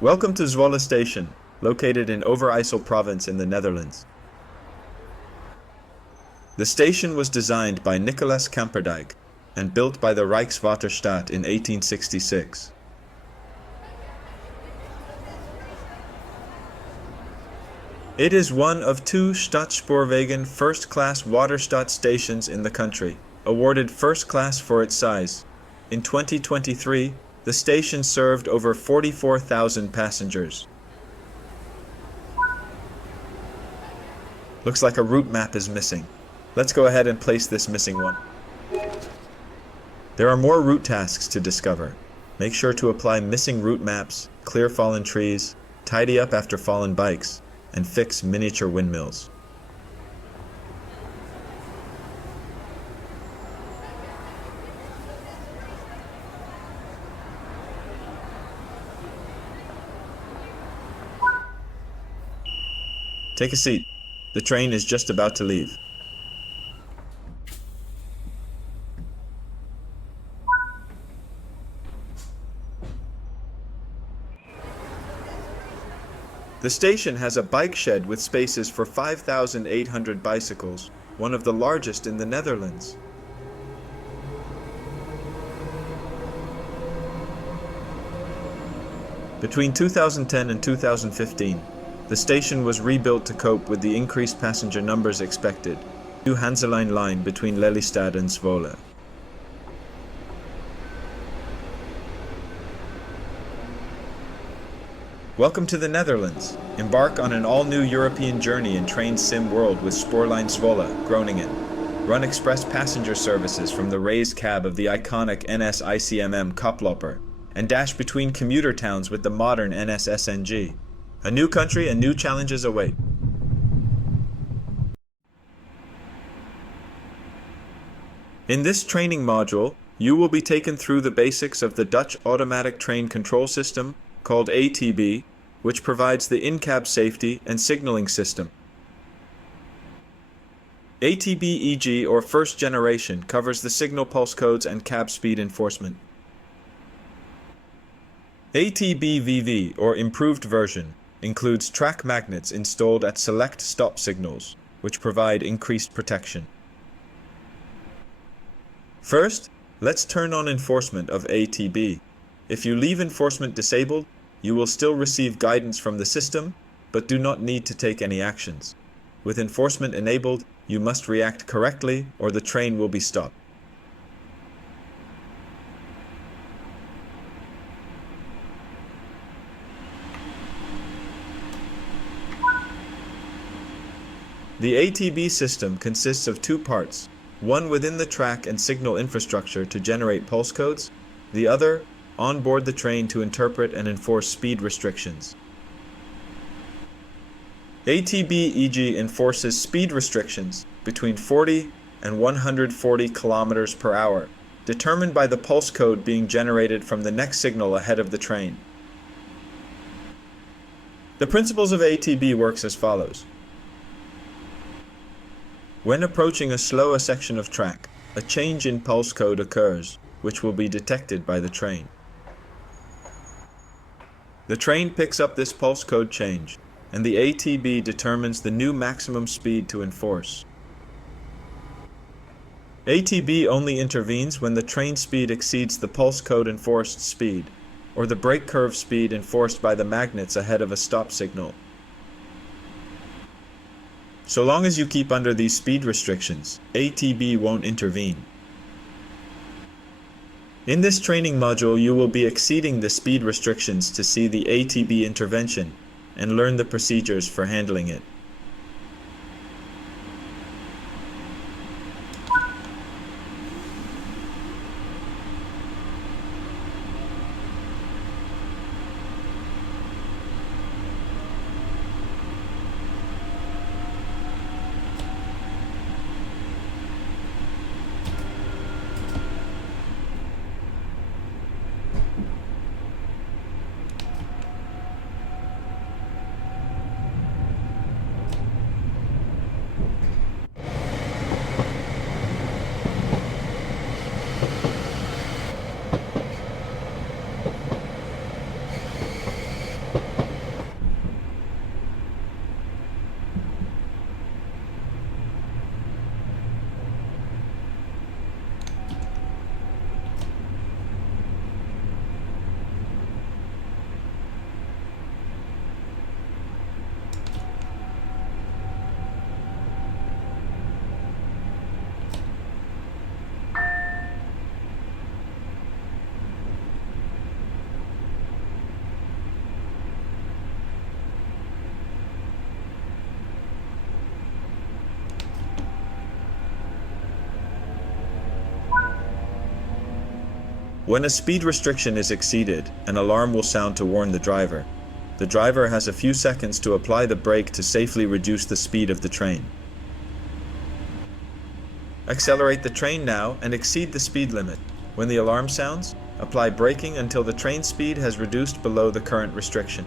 Welcome to Zwolle Station, located in Overijssel province in the Netherlands. The station was designed by Nicolas Kamperdijk and built by the Rijkswaterstaat in 1866. It is one of two Stadsspoorwegen first-class Waterstaat stations in the country, awarded first class for its size. In 2023, the station served over 44,000 passengers. Looks like a route map is missing. Let's go ahead and place this missing one. There are more route tasks to discover. Make sure to apply missing route maps, clear fallen trees, tidy up after fallen bikes, and fix miniature windmills. Take a seat. The train is just about to leave. The station has a bike shed with spaces for 5,800 bicycles, one of the largest in the Netherlands. Between 2010 and 2015, the station was rebuilt to cope with the increased passenger numbers expected. New Hanselijn line between Lelystad and Zwolle. Welcome to the Netherlands. Embark on an all-new European journey in train sim world with Spoorlijn Zwolle, Groningen. Run express passenger services from the raised cab of the iconic NS ICMM Koploper, and dash between commuter towns with the modern NS SNG. A new country and new challenges await. In this training module, you will be taken through the basics of the Dutch automatic train control system, called ATB, which provides the in-cab safety and signaling system. ATB EG, or first generation, covers the signal pulse codes and cab speed enforcement. ATB VV, or improved version, includes track magnets installed at select stop signals, which provide increased protection. First, let's turn on enforcement of ATB. If you leave enforcement disabled, you will still receive guidance from the system, but do not need to take any actions. With enforcement enabled, you must react correctly or the train will be stopped. The ATB system consists of two parts, one within the track and signal infrastructure to generate pulse codes, the other on board the train to interpret and enforce speed restrictions. ATB EG enforces speed restrictions between 40 and 140 kilometers per hour, determined by the pulse code being generated from the next signal ahead of the train. The principles of ATB works as follows. When approaching a slower section of track, a change in pulse code occurs, which will be detected by the train. The train picks up this pulse code change, and the ATB determines the new maximum speed to enforce. ATB only intervenes when the train speed exceeds the pulse code enforced speed, or the brake curve speed enforced by the magnets ahead of a stop signal. So long as you keep under these speed restrictions, ATB won't intervene. In this training module, you will be exceeding the speed restrictions to see the ATB intervention and learn the procedures for handling it. When a speed restriction is exceeded, an alarm will sound to warn the driver. The driver has a few seconds to apply the brake to safely reduce the speed of the train. Accelerate the train now and exceed the speed limit. When the alarm sounds, apply braking until the train speed has reduced below the current restriction.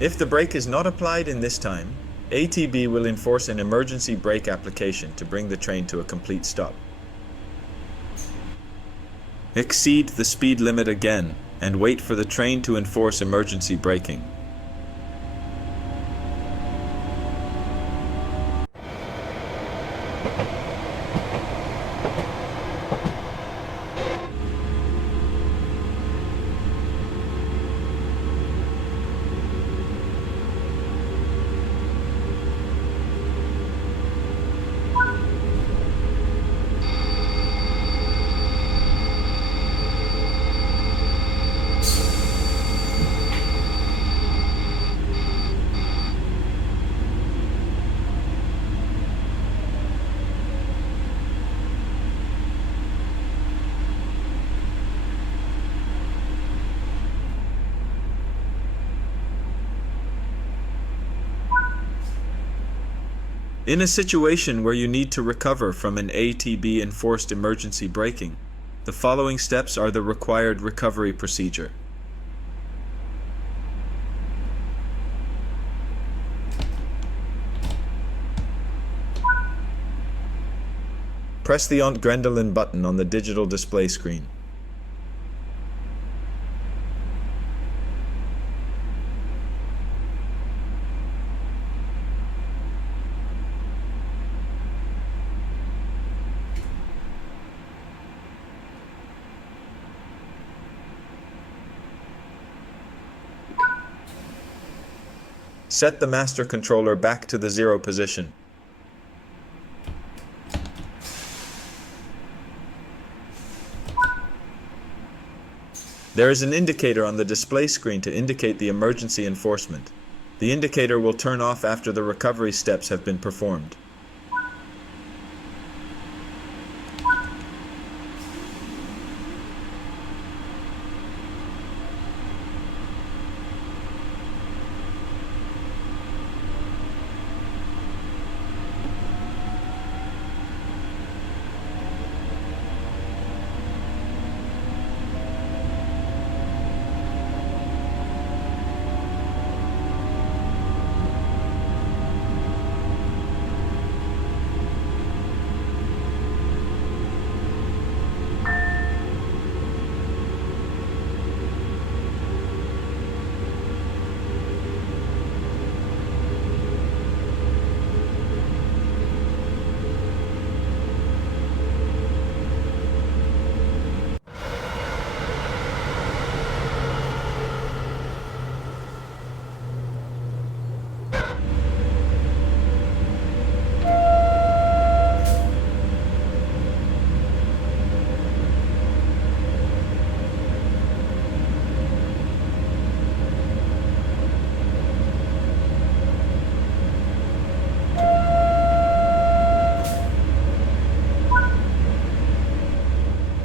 If the brake is not applied in this time, ATB will enforce an emergency brake application to bring the train to a complete stop. Exceed the speed limit again and wait for the train to enforce emergency braking. In a situation where you need to recover from an ATB enforced emergency braking, the following steps are the required recovery procedure. Press the Grendelin button on the digital display screen. Set the master controller back to the 0 position. There is an indicator on the display screen to indicate the emergency enforcement. The indicator will turn off after the recovery steps have been performed.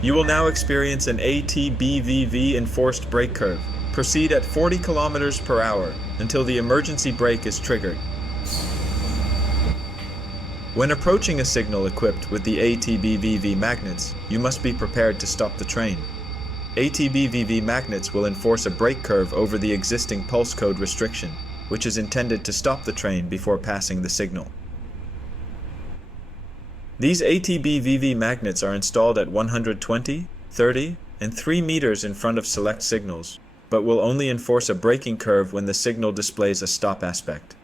You will now experience an ATBVV enforced brake curve. Proceed at 40 km per hour until the emergency brake is triggered. When approaching a signal equipped with the ATBVV magnets, you must be prepared to stop the train. ATBVV magnets will enforce a brake curve over the existing pulse code restriction, which is intended to stop the train before passing the signal. These ATBVV magnets are installed at 120, 30, and 3 meters in front of select signals, but will only enforce a braking curve when the signal displays a stop aspect.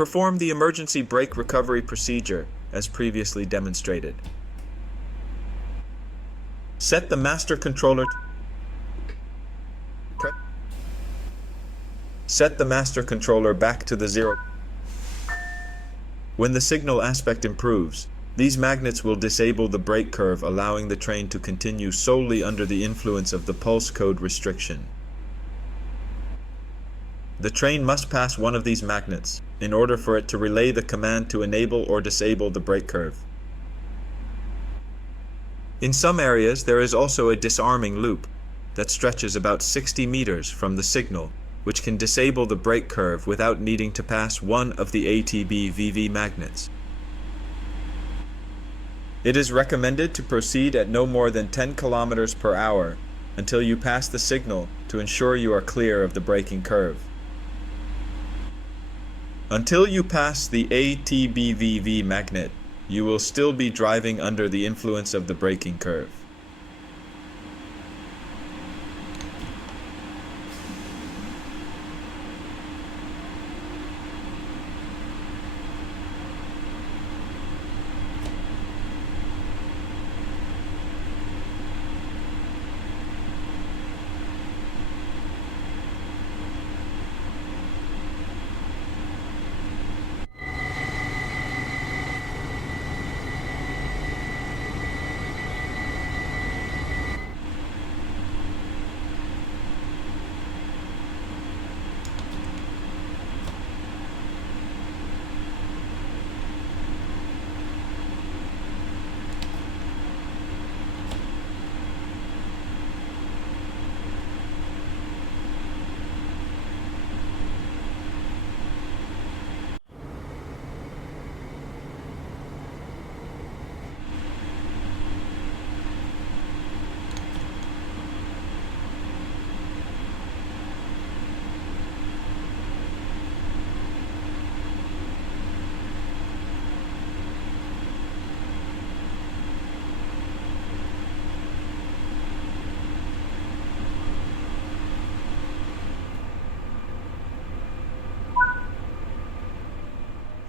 Perform the emergency brake recovery procedure as previously demonstrated. Set the master controller back to the 0. When the signal aspect improves, these magnets will disable the brake curve, allowing the train to continue solely under the influence of the pulse code restriction. The train must pass one of these magnets in order for it to relay the command to enable or disable the brake curve. In some areas, there is also a disarming loop that stretches about 60 meters from the signal, which can disable the brake curve without needing to pass one of the ATB VV magnets. It is recommended to proceed at no more than 10 kilometers per hour until you pass the signal to ensure you are clear of the braking curve. Until you pass the ATB VV magnet, you will still be driving under the influence of the braking curve.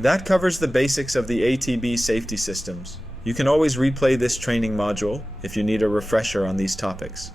That covers the basics of the ATB safety systems. You can always replay this training module if you need a refresher on these topics.